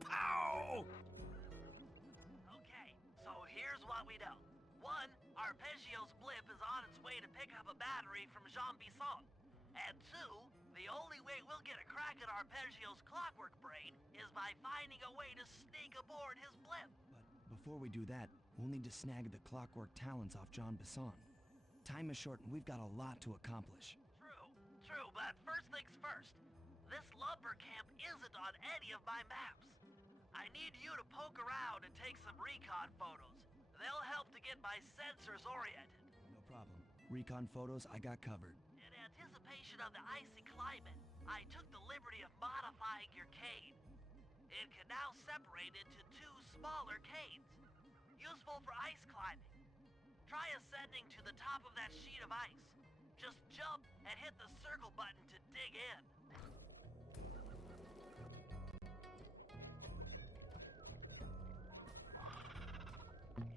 Pow! Okay, so here's what we know. One, Arpeggio's blip is on its way to pick up a battery from Jean Bisson. And two, the only way we'll get a crack at Arpeggio's clockwork brain is by finding a way to sneak aboard his blip. But before we do that, we'll need to snag the clockwork talons off Jean Bisson. Time is short and we've got a lot to accomplish. True, but first things first. This lumber camp isn't on any of my maps. I need you to poke around and take some recon photos. They'll help to get my sensors oriented. No problem. Recon photos, I got covered. In anticipation of the icy climate, I took the liberty of modifying your cane. It can now separate into two smaller canes, useful for ice climbing. Try ascending to the top of that sheet of ice. Just jump and hit the circle button to dig in.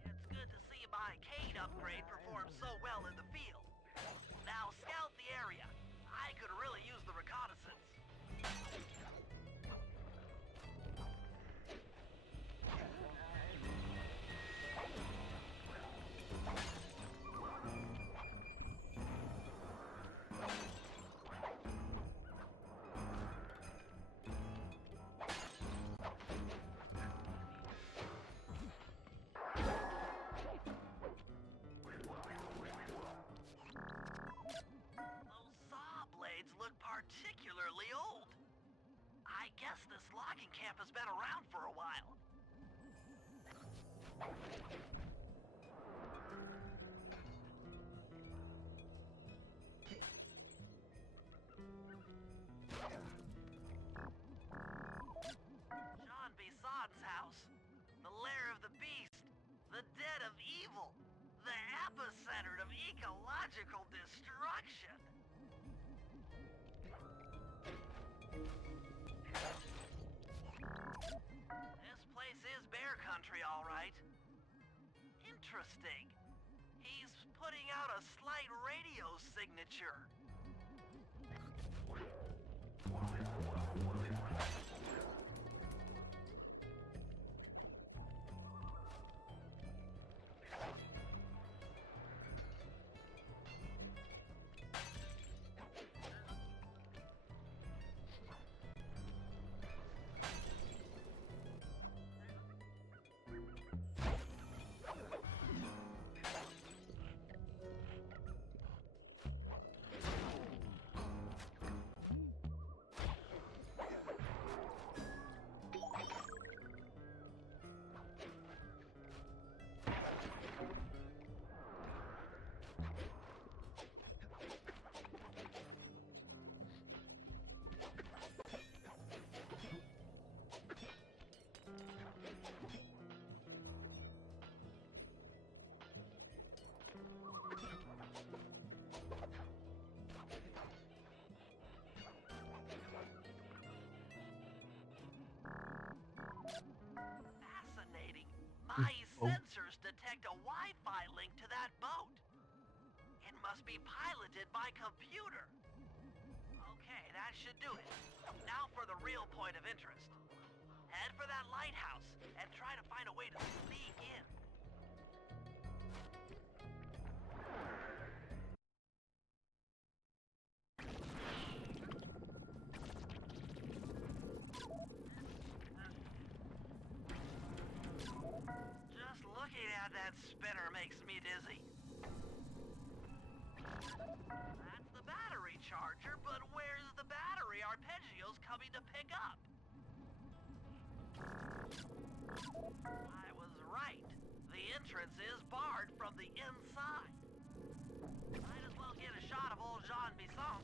It's good to see my cane upgrade perform so well in the field. Now scout the area. I could really use the reconnaissance. Particularly old. I guess this logging camp has been around for a while. Jean Bisson's house. The lair of the beast. The den of evil. The epicenter of ecological destruction. This place is bear country, all right. Interesting. He's putting out a slight radio signature. Fascinating. My sensors detect a Wi-Fi link to that boat. It must be piloted by computer. Okay, that should do it. Now for the real point of interest. Head for that lighthouse and try to find a way to sneak in. Just looking at that spinner makes me dizzy. That's the battery charger, but where's the battery Arpeggio's coming to pick up? I was right. The entrance is barred from the inside. Might as well get a shot of old Jean Bisson.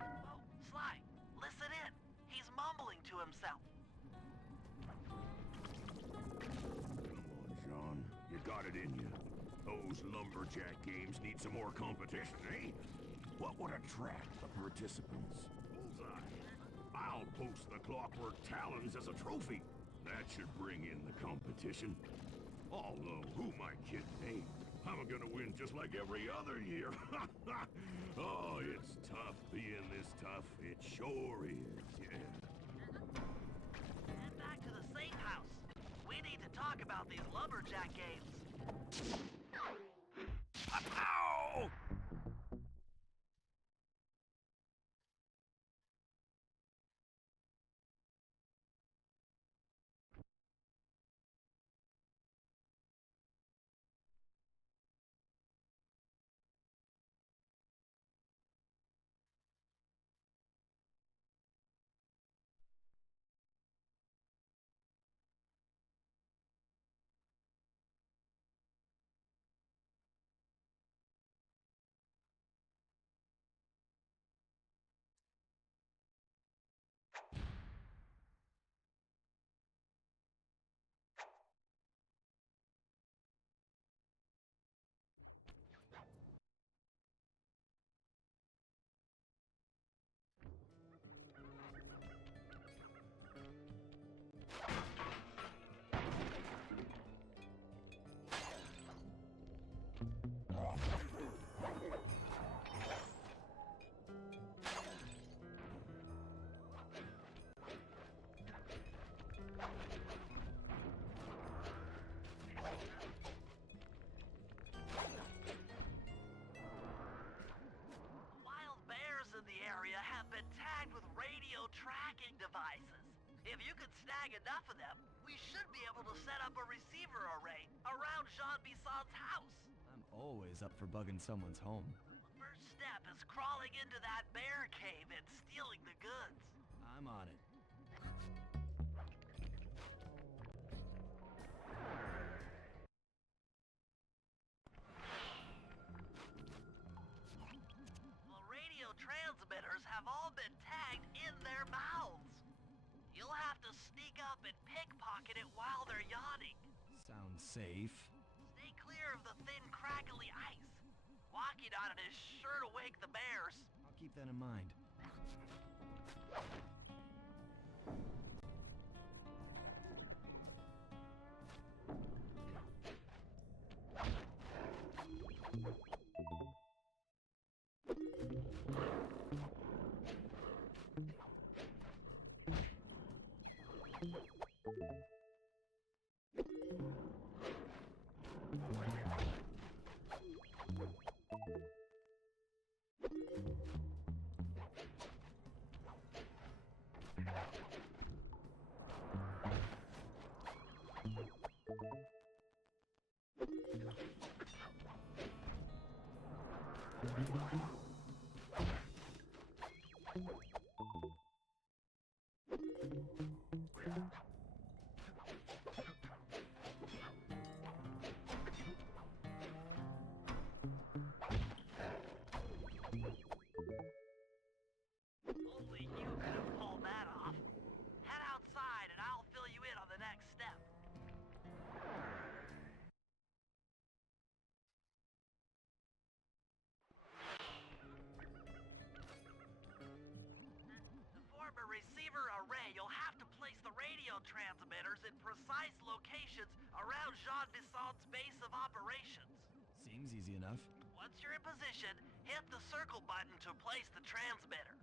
Oh, Sly, listen in. He's mumbling to himself. Come on, John. You got it in you. Those lumberjack games need some more competition, eh? What would attract the participants? Bullseye. I'll post the clockwork talons as a trophy. That should bring in the competition. Although, who am I kidding, eh? I'm gonna win just like every other year. Oh, it's tough being this tough. It sure is, yeah. Head back to the safe house. We need to talk about these lumberjack games. Ow! Wild bears in the area have been tagged with radio tracking devices. If you could snag enough of them, we should be able to set up a receiver array around Jean Bisson's house. I'm always up for bugging someone's home. The first step is crawling into that bear cave and stealing the goods. I'm on it. The radio transmitters have all been tagged in their mouths. You'll have to sneak up and pickpocket it while they're yawning. Sounds safe. Stay clear of the thin, crackly ice. Walking on it is sure to wake the bears. I'll keep that in mind. Only you could have pulled that off. Head outside and I'll fill you in on the next step. To form a receiver array, you'll have to place the radio transmitters in precise locations around Jean Bisson's base of operations. Seems easy enough. Once you're in position, hit the circle button to place the transmitter.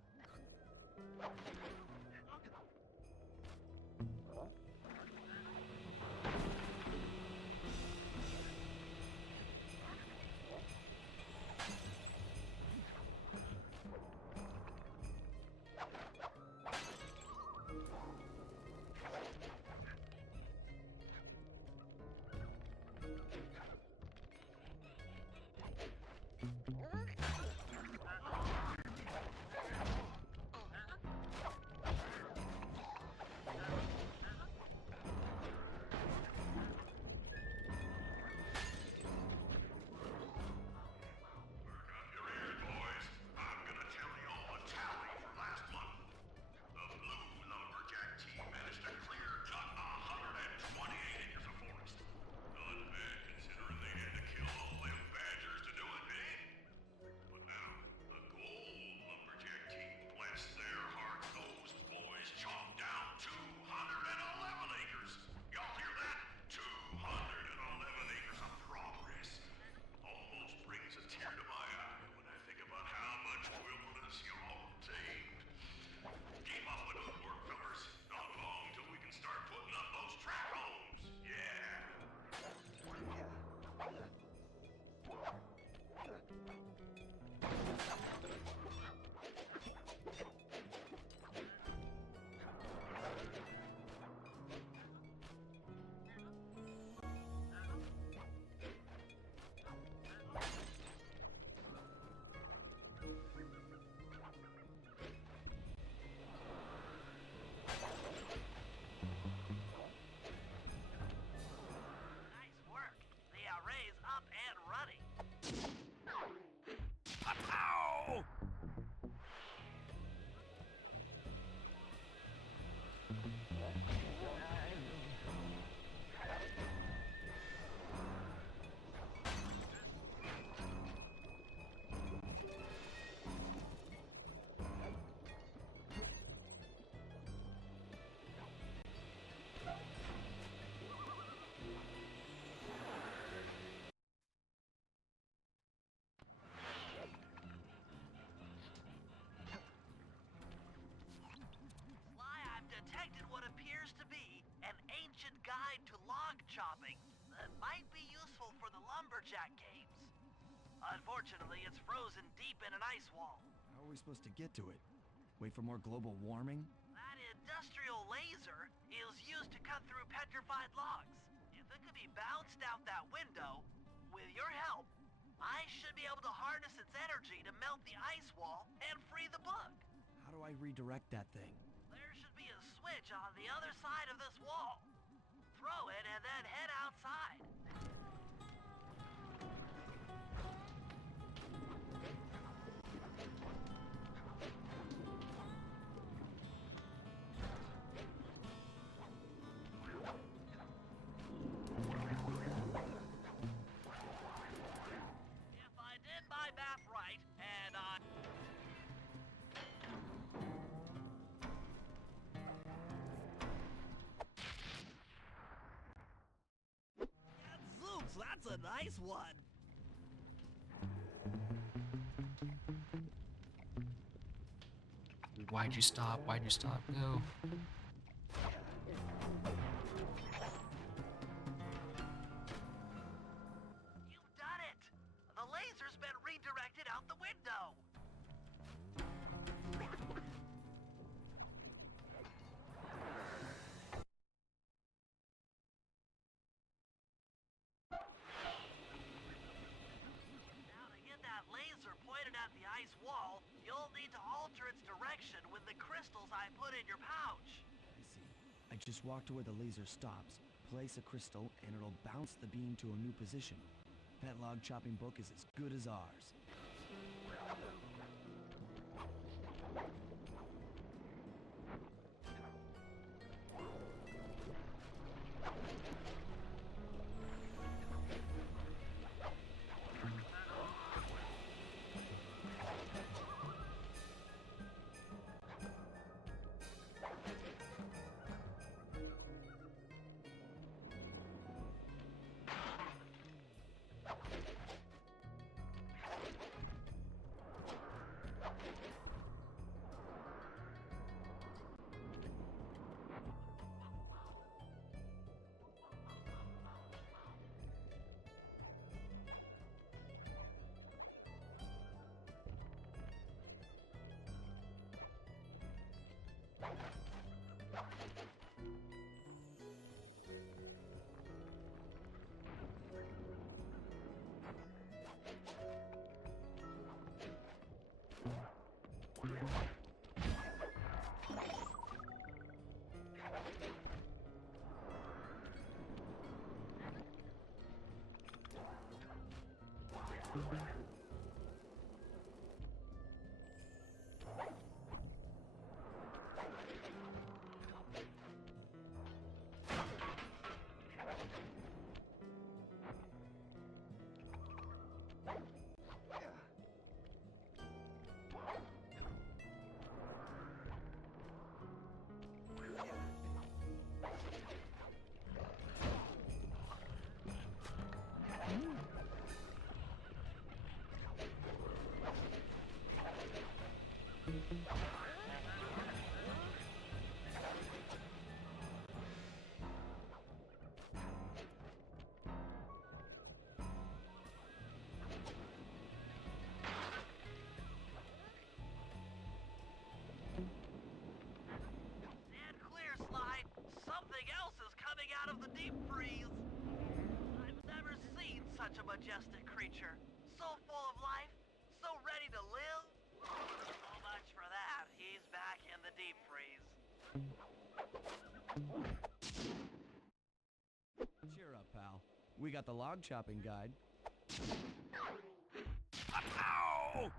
chopping that might be useful for the lumberjack games. Unfortunately, it's frozen deep in an ice wall. How are we supposed to get to it? Wait for more global warming? That industrial laser is used to cut through petrified logs. If it could be bounced out that window, with your help, I should be able to harness its energy to melt the ice wall and free the bug. How do I redirect that thing? There should be a switch on the other side of this wall. Throw it and then head outside. If I did my math right, and I... Zooks, that's a nice one. Why'd you stop? Why'd you stop? Go. You've done it! The laser's been redirected out the window. Now to get that laser pointed at the ice wall, you'll need to alter its direction with the crystals I put in your pouch. I see. I just walk to where the laser stops, place a crystal, and it'll bounce the beam to a new position. That log chopping book is as good as ours. Stand clear, Sly. Something else is coming out of the deep freeze. I've never seen such a majestic creature. So full of life, so ready to live. So much for that. He's back in the deep freeze. Cheer up, pal. We got the log chopping guide. Ow!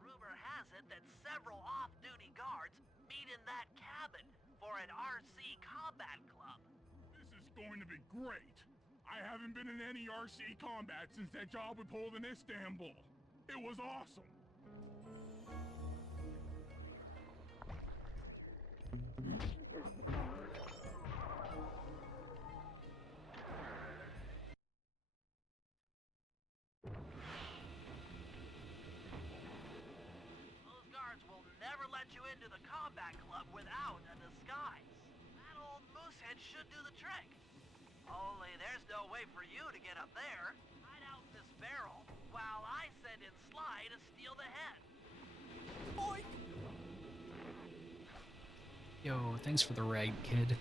Rumor has it that several off-duty guards meet in that cabin for an RC combat club. This is going to be great. I haven't been in any RC combat since that job we pulled in Istanbul. It was awesome. Those guards will never let you into the combat club without a disguise. That old moosehead should do the trick. Only there's no way for you to get up there. Hide out in this barrel while I send in Sly to steal the head. Boink! Yo, thanks for the rag, kid.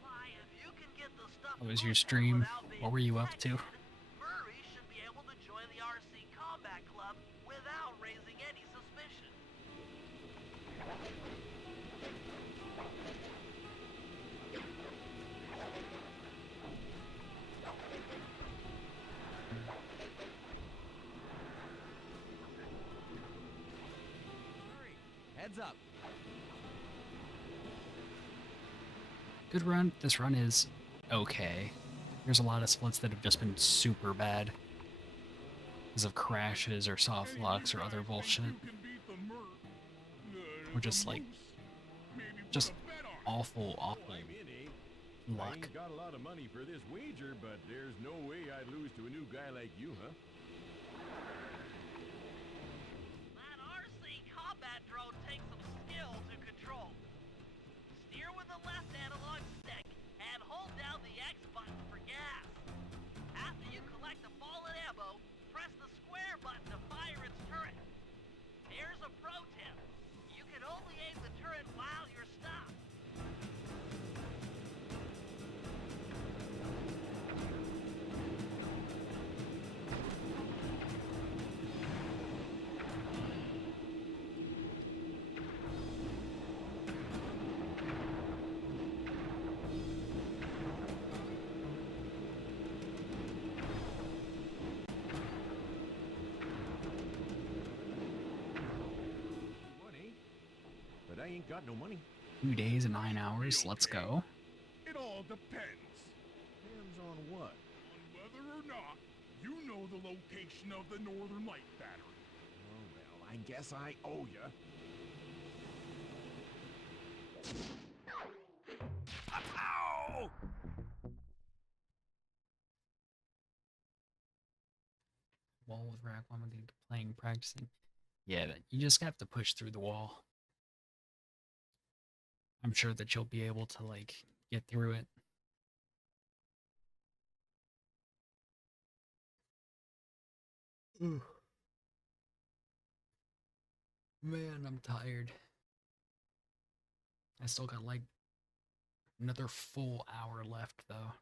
Sly, if you can get the stuff How was your moving stream? without being What were you up to? detected, Murray should be able to join the RC Combat Club without raising any suspicion. Hurry! Heads up! Good run. This run is okay. There's a lot of splits that have just been super bad because of crashes or soft locks or other bullshit. Or just like, just awful luck. I ain't got a lot of money for this wager, but there's no way I'd lose to a new guy like you, huh? That RC combat drone takes some skill to control. Steer with the left analog stick and hold down the X button for gas. After you collect the fallen ammo, press the square button to fire its turret. Here's a pro tip. You can only aim the turret while you're stopped. Money? But I ain't got no money. 2 days and 9 hours. Let's go. It all depends. Depends on what? On whether or not you know the location of the Northern Light Battery. Oh, well, I guess I owe ya. Ow! Wall with rack while I'm playing, practicing. Yeah, you just have to push through the wall. I'm sure that you'll be able to, like, get through it. Man, I'm tired. I still got, like, another full hour left, though.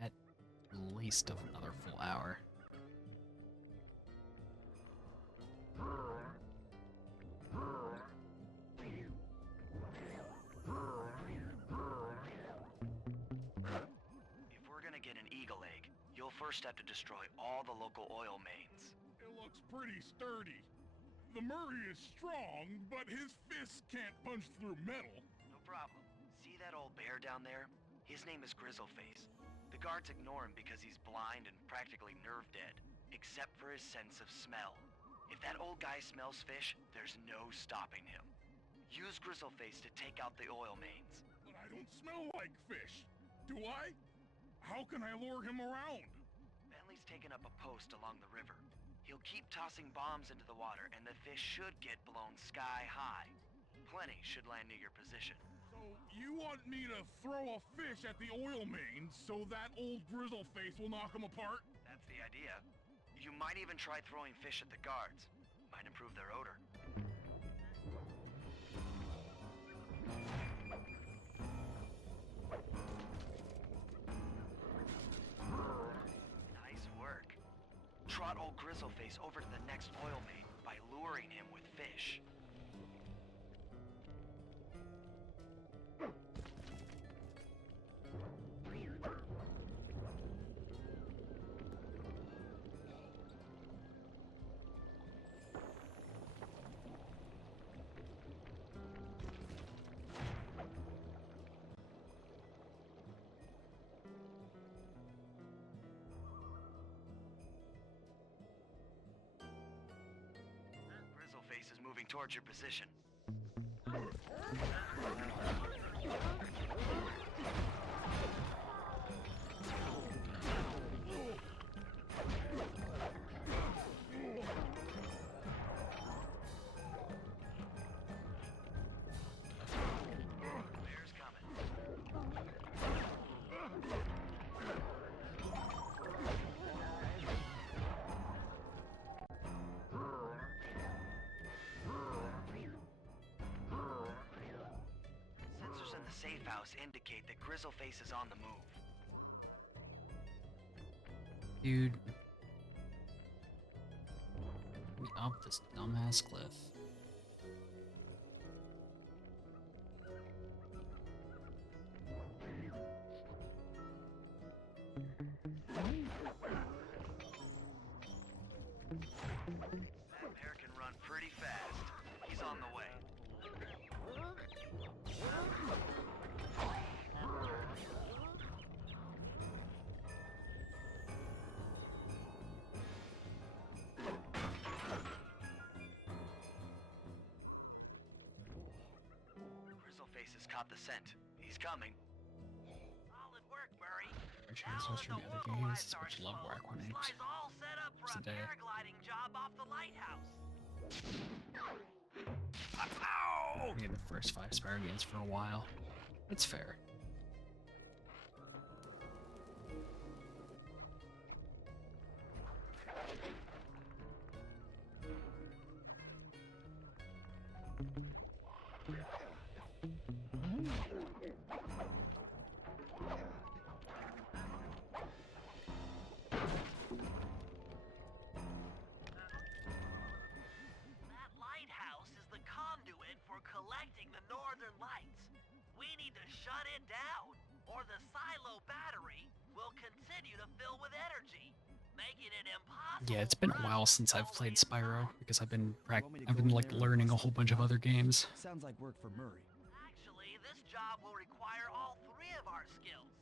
At least of another full hour. If we're gonna get an eagle egg, you'll first have to destroy all the local oil mains. It looks pretty sturdy. The Murray is strong, but his fists can't punch through metal. No problem. See that old bear down there? His name is Grizzleface. The guards ignore him because he's blind and practically nerve dead, except for his sense of smell. If that old guy smells fish, there's no stopping him. Use Grizzleface to take out the oil mains. But I don't smell like fish. Do I? How can I lure him around? Bentley's taken up a post along the river. He'll keep tossing bombs into the water, and the fish should get blown sky high. Plenty should land near your position. So you want me to throw a fish at the oil mains so that old Grizzleface will knock him apart? That's the idea. You might even try throwing fish at the guards. Might improve their odor. Nice work. Trot old Grizzleface over to the next oil main by luring him with fish. face is moving towards your position. Bear's coming. Sensors in the safe house indicate that Grizzleface is on the move. Dude. Get me up this dumbass cliff. That bear can run pretty fast. He's on the way. Grizzleface has caught the scent. He's coming. Solid work, Murray. I should have switched from the other games, which love Whack 1 Sly's all set up for a Today. paragliding job off the lighthouse. Ow! I made the first 5 Spyro games for a while. It's fair. That lighthouse is the conduit for collecting the northern lights. We need to shut it down, or the silo battery will continue to fill with energy, making it impossible. Yeah, it's been a for us while to since I've control played the Spyro inside. because I've been Want me to I've go been in like there and learning a bust whole the bunch of doors? other games. Sounds like work for Murray. Actually, this job will require all 3 of our skills.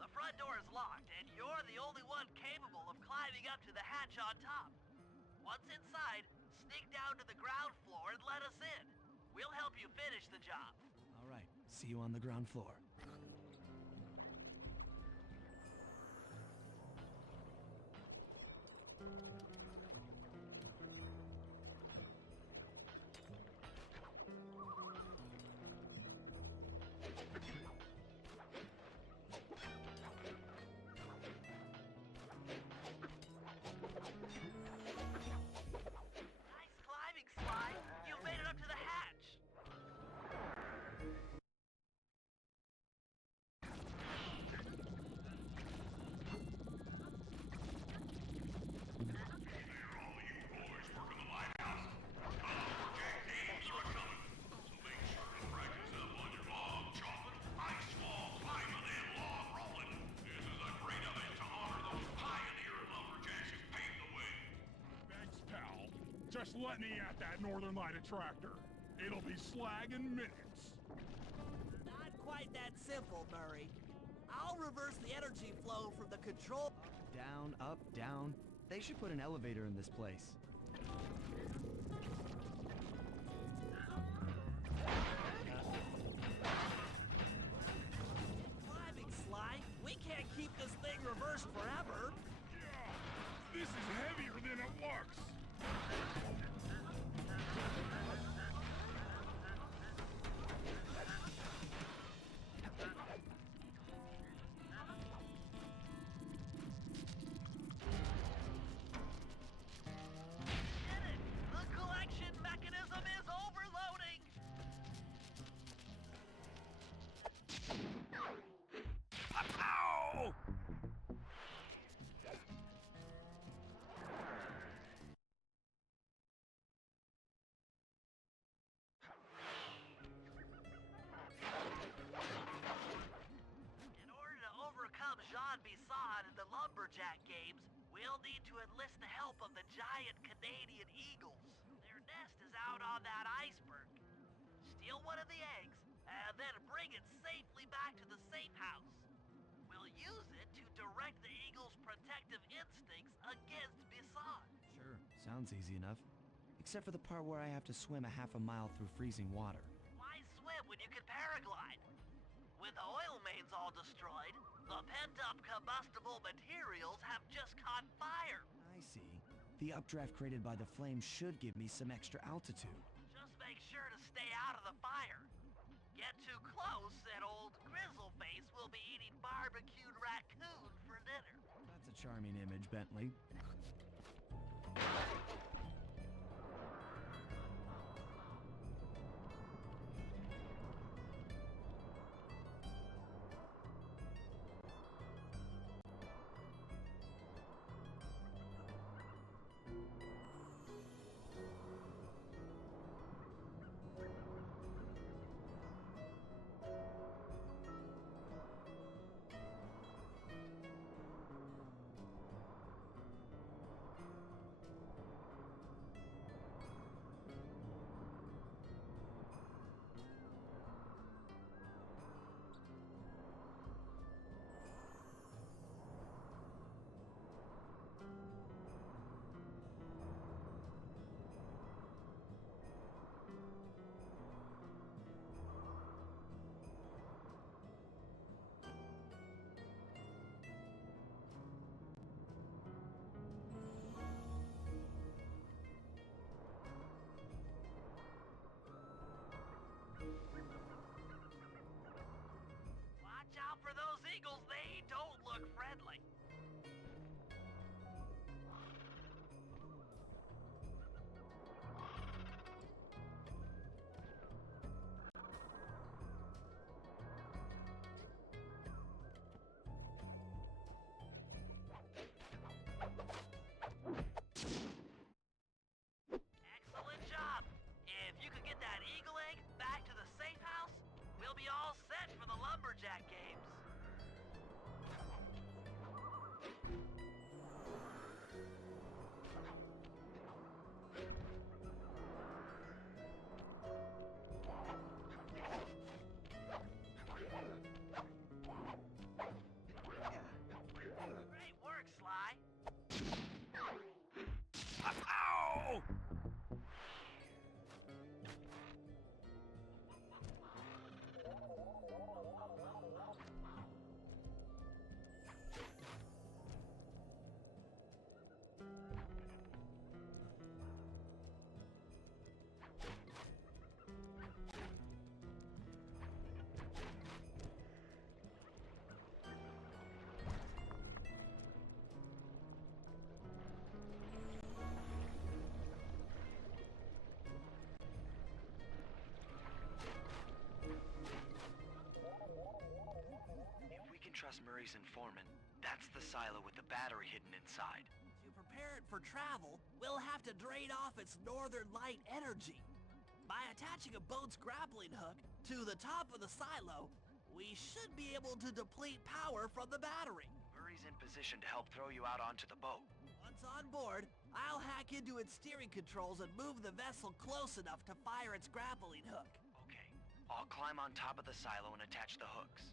The front door is locked, and you're the only one capable of climbing up to the hatch on top. Once inside, sneak down to the ground floor and let us in. We'll help you finish the job. All right, see you on the ground floor. Nice climbing, Sly. You made it up to the hatch. Thanks, pal. Just let me at that Northern Light attractor. It'll be slag in minutes. Not quite that simple, Murray. I'll reverse the energy flow from the control. Down, up, down. They should put an elevator in this place. Climbing, Sly. We can't keep this thing reversed forever. This is heavier than it looks. Did it! The collection mechanism is overloading! Ow! In order to overcome Jean Bisson in the Lumberjack games, we'll need to enlist the help of the giant Canadian eagles. Their nest is out on that iceberg. Steal one of the eggs, and then bring it safely back to the safe house. We'll use it to direct the eagle's protective instincts against Bisson. Sure, sounds easy enough. except for the part where I have to swim a half a mile through freezing water. Why swim when you can paraglide? With the oil mains all destroyed, the pent-up combustible materials have just caught fire. I see. The updraft created by the flames should give me some extra altitude. Just make sure to stay out of the fire. Get too close and old Grizzleface will be eating barbecued raccoon for dinner. That's a charming image, Bentley. Watch out for those eagles, they don't look friendly. Excellent job. If you could get that eagle egg back to the safe house, we'll be all set for the lumberjack games. Great work, Sly. Ow! If we can trust Murray's informant, that's the silo with the battery hidden inside. To prepare it for travel, we'll have to drain off its northern light energy. By attaching a boat's grappling hook to the top of the silo, we should be able to deplete power from the battery. Murray's in position to help throw you out onto the boat. Once on board, I'll hack into its steering controls and move the vessel close enough to fire its grappling hook. Okay, I'll climb on top of the silo and attach the hooks.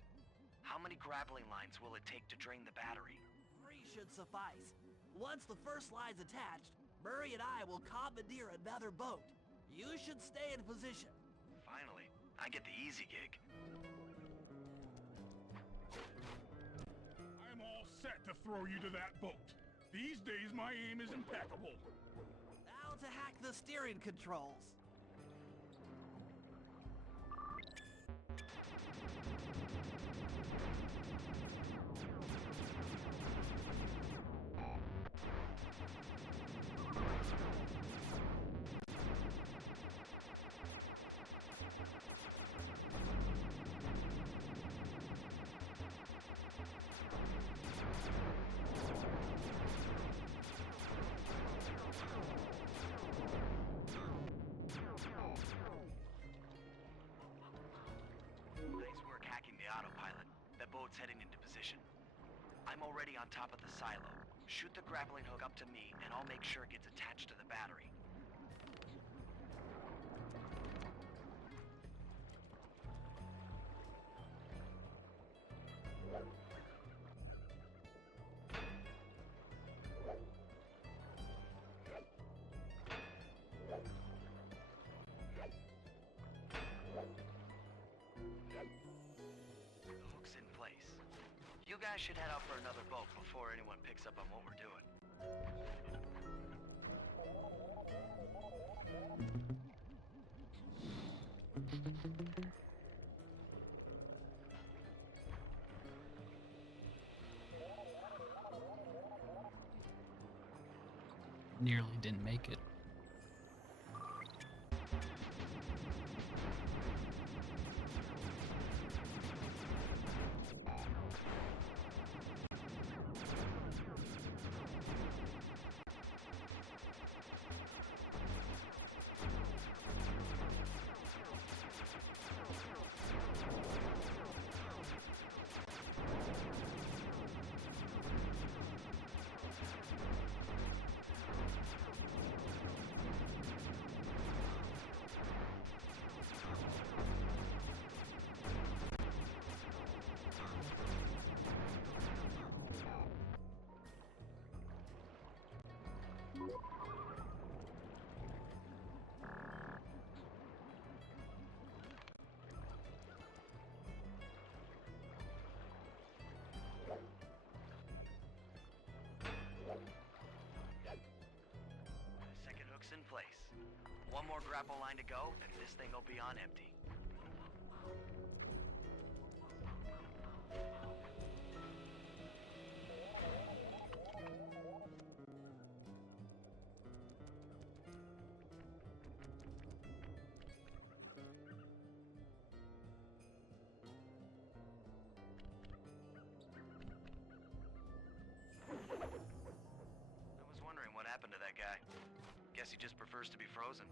How many grappling lines will it take to drain the battery? 3 should suffice. Once the first line's attached, Murray and I will commandeer another boat. You should stay in position. Finally, I get the easy gig. I'm all set to throw you to that boat. These days, my aim is impeccable. Now to hack the steering controls. Nice work hacking the autopilot. That boat's heading into position. I'm already on top of the silo. Shoot the grappling hook up to me, and I'll make sure it gets attached to the battery. guys should head out for another boat before anyone picks up on what we're doing. Nearly didn't make it. Second hook's in place. One more grapple line to go, and this thing will be on empty. I was wondering what happened to that guy. Guess he just prefers to be frozen.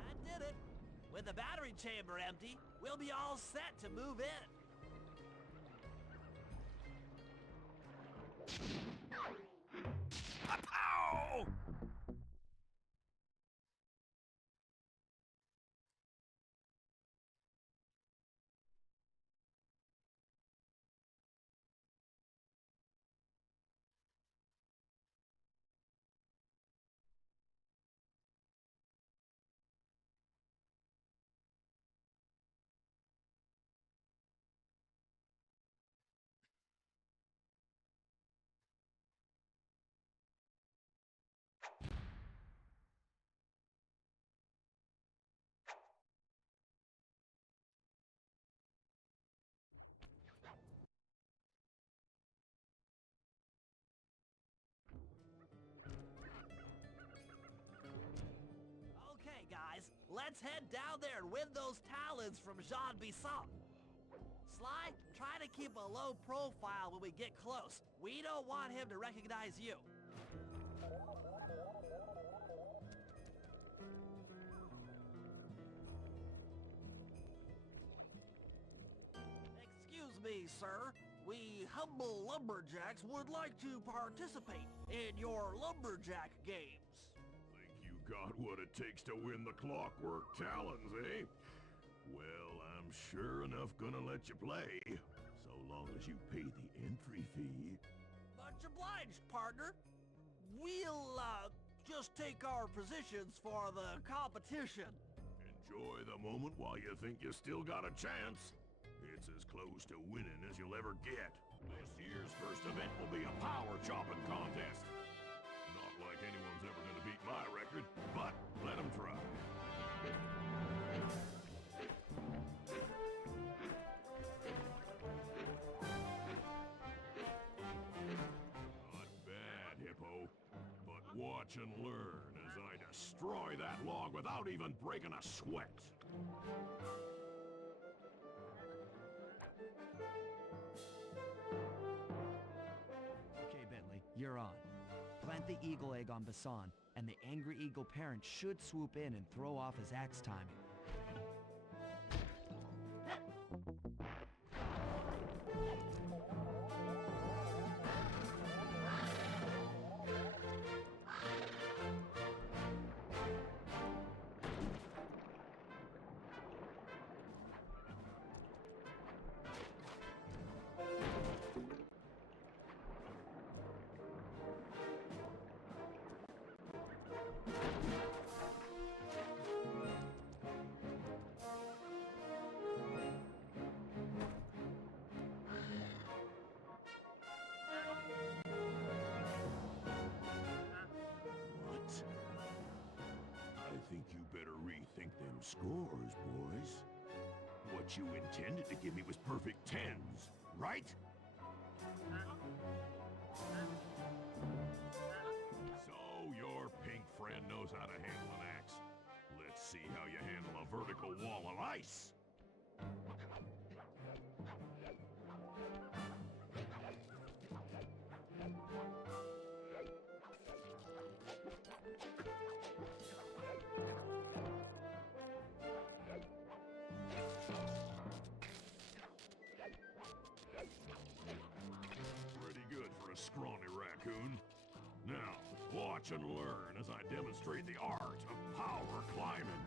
I did it! With the battery chamber empty, we'll be all set to move in. Pow! Okay, guys, let's head down there and win those talons from Jean Bisson. Sly, try to keep a low profile when we get close. We don't want him to recognize you. Excuse me, sir. We humble lumberjacks would like to participate in your lumberjack games. Think you got what it takes to win the Clockwork Talons, eh? Well, I'm sure enough gonna let you play, so long as you pay the entry fee. Much obliged, partner. We'll, just take our positions for the competition. Enjoy the moment while you think you still got a chance. It's as close to winning as you'll ever get. This year's first event will be a power chopping contest. Not like anyone's ever gonna beat my record, but let them try. Not bad, Hippo. But watch and learn as I destroy that log without even breaking a sweat. Okay, Bentley, you're on. Plant the eagle egg on Basan, and the angry eagle parent should swoop in and throw off his axe timing. What? I think you better rethink them scores, boys. What you intended to give me was perfect tens, right? So your pink friend knows how to handle an axe. Let's see how you handle a vertical wall of ice. Pretty good for a scrawny raccoon. Now, watch and learn as I demonstrate the art of power climbing.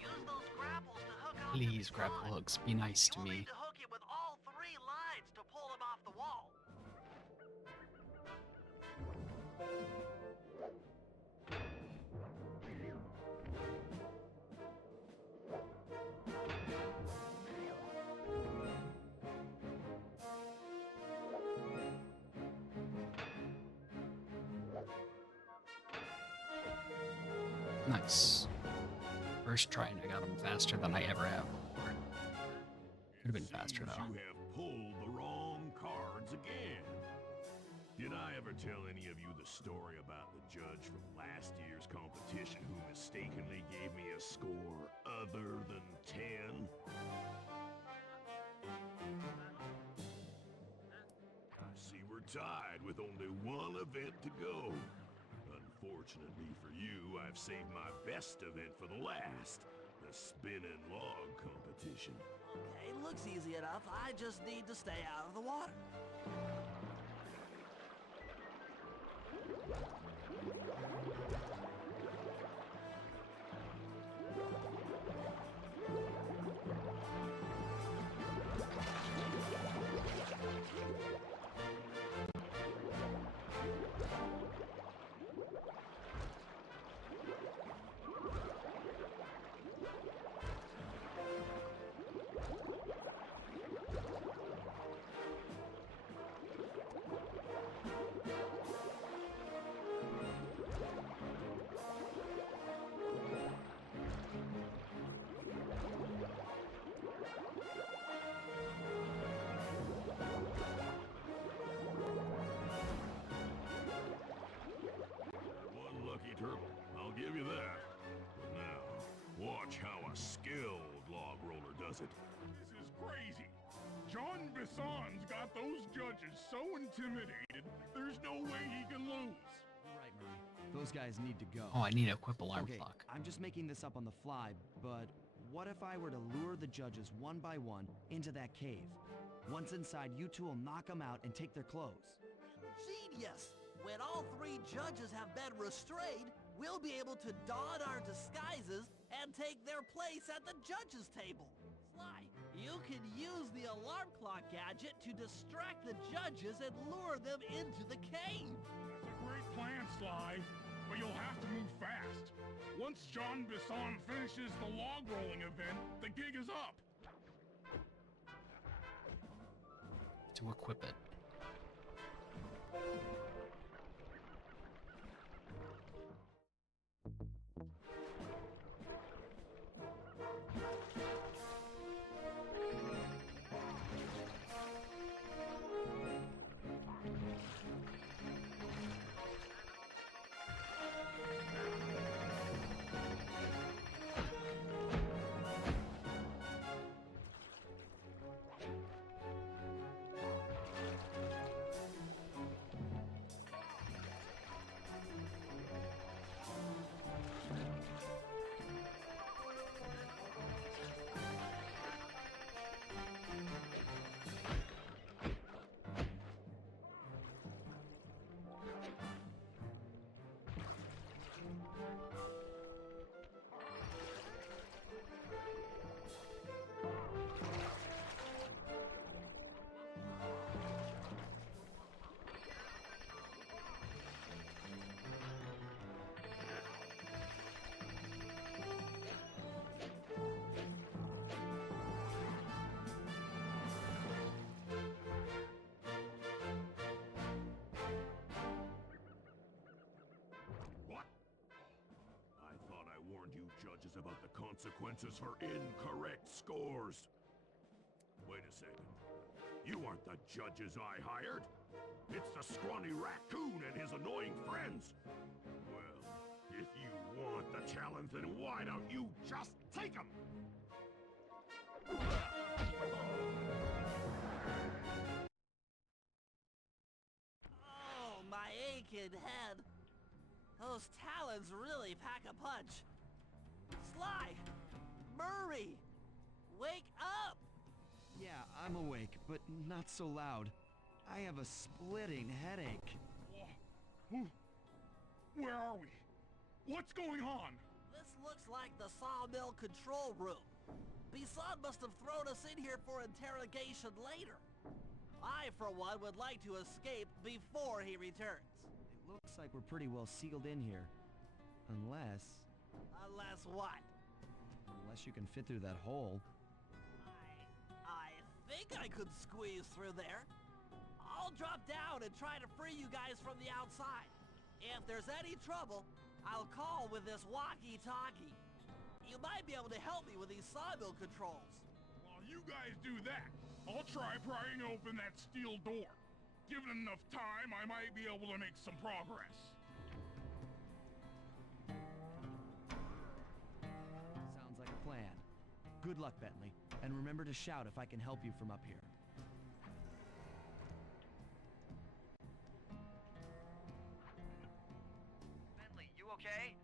Use those grapples to hook onto Please, the grapple front. hooks, be nice to You'll me. need to hook it with all 3 lines to pull him off the wall. Nice. First try and I got him faster than I ever have before. Could have been faster Seems though. you have pulled the wrong cards again. Did I ever tell any of you the story about the judge from last year's competition who mistakenly gave me a score other than 10? I see we're tied with only one event to go. Unfortunately for you, I've saved my best event for the last, the spinning log competition. Okay, looks easy enough. I just need to stay out of the water. One lucky turtle, I'll give you that. But now, watch how a skilled log roller does it. This is crazy. John Bison's got those judges so intimidated, there's no way he can lose. You're right, Murray. Those guys need to go. Oh, I need to equip alarm Okay, clock. I'm just making this up on the fly, but What if I were to lure the judges one by one into that cave? Once inside, you two will knock them out and take their clothes. Genius! When all 3 judges have been restrained, we'll be able to don our disguises and take their place at the judges' table. Sly, you can use the alarm clock gadget to distract the judges and lure them into the cave. That's a great plan, Sly, but you'll have to move fast. Once John Bisson finishes the log rolling event, the gig is up. To equip it. What? I thought I warned you judges about the consequences for incorrect scores. Wait a second. You aren't the judges I hired. It's the scrawny raccoon and his annoying friends. Well, if you want the talent, then why don't you just take them? Oh, my aching head. Those talons really pack a punch. Sly! Murray! Wake up! Yeah, I'm awake, but not so loud. I have a splitting headache. Where are we? What's going on? This looks like the sawmill control room. Bisson must have thrown us in here for interrogation later. I, for one, would like to escape before he returns. It looks like we're pretty well sealed in here. Unless what? Unless you can fit through that hole. I think I could squeeze through there. I'll drop down and try to free you guys from the outside. If there's any trouble, I'll call with this walkie-talkie. You might be able to help me with these sawmill controls. While you guys do that, I'll try prying open that steel door. Given enough time, I might be able to make some progress. Sounds like a plan. Good luck, Bentley. And remember to shout if I can help you from up here. Bentley, you okay?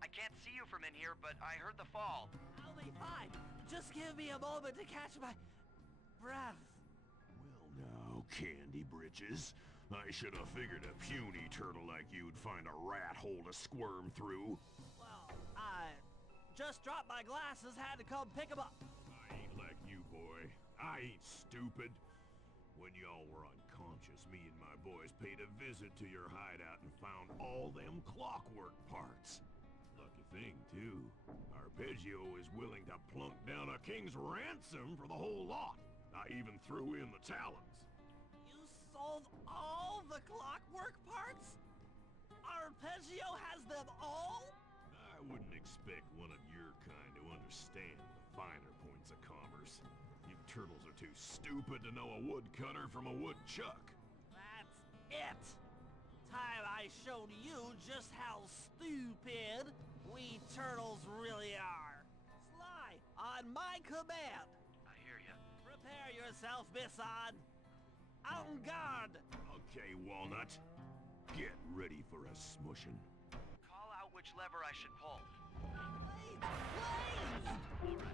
I can't see you from in here, but I heard the fall. I'll be fine. Just give me a moment to catch my breath. Well now, Candy Britches. I should have figured a puny turtle like you'd find a rat hole to squirm through. Well, I just dropped my glasses, had to come pick them up. I ain't like you, boy. I ain't stupid. When y'all were unconscious, me and my boys paid a visit to your hideout and found all them clockwork parts. Lucky thing, too. Arpeggio is willing to plunk down a king's ransom for the whole lot. I even threw in the talons. You sold all the clockwork parts? Arpeggio has them all? I wouldn't expect one of your kind to understand the finer points of commerce. You turtles are too stupid to know a woodcutter from a woodchuck. That's it. Time I showed you just how stupid we turtles really are. Sly, on my command. I hear you. Prepare yourself, Bisson. En garde. Okay, Walnut. Get ready for a smushing. Call out which lever I should pull. Blades! Blades!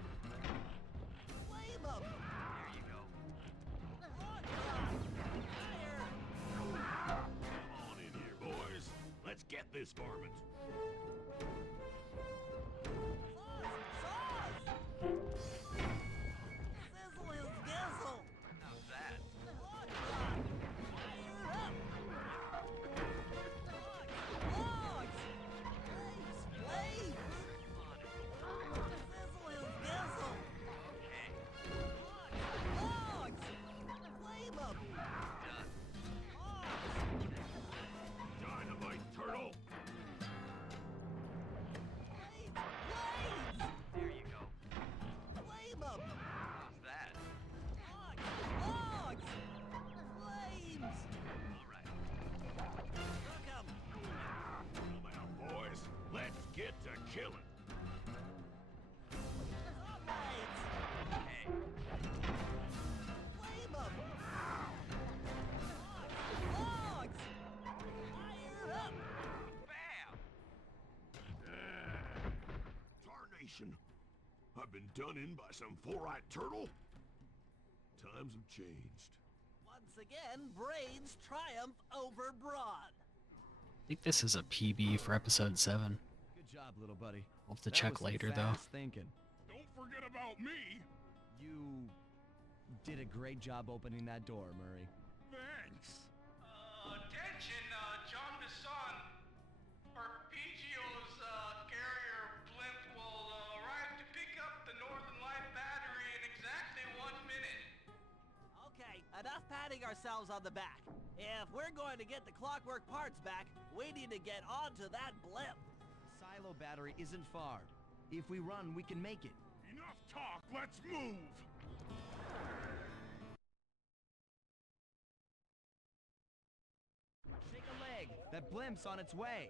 this varmint. Sizzle his gizzle! How's that? Logs! Flames! Sizzle his gizzle! Okay. Logs! Flame 'em! Done. Dynamite turtle! Flames! There you go. Flame 'em! How's that? Logs! Flames! All right. Cook 'em! Come out, boys. Let's get to killing. Zombies! Hey. Flame 'em! Logs! Fire up! Bam! Tarnation. I've been done in by some four-eyed turtle? Times have changed. Once again, brains triumph over brawn. I think this is a PB for episode 7. Good job, little buddy. We'll have to That check was some later, though. fast thinking. Don't forget about me. You did a great job opening that door, Murray. Thanks. Attention, John Bisson. Arpeggio's carrier blimp will arrive to pick up the Northern Light battery in exactly 1 minute. Okay, enough patting ourselves on the back. If we're going to get the clockwork parts back, we need to get onto that blimp. Silo battery isn't far. If we run, we can make it. Enough talk, let's move. Take a leg. That blimp's on its way.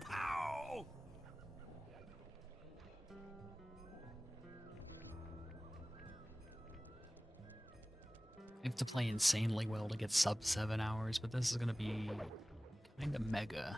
Pow! I have to play insanely well to get sub 7 hours, but this is gonna be kind of mega.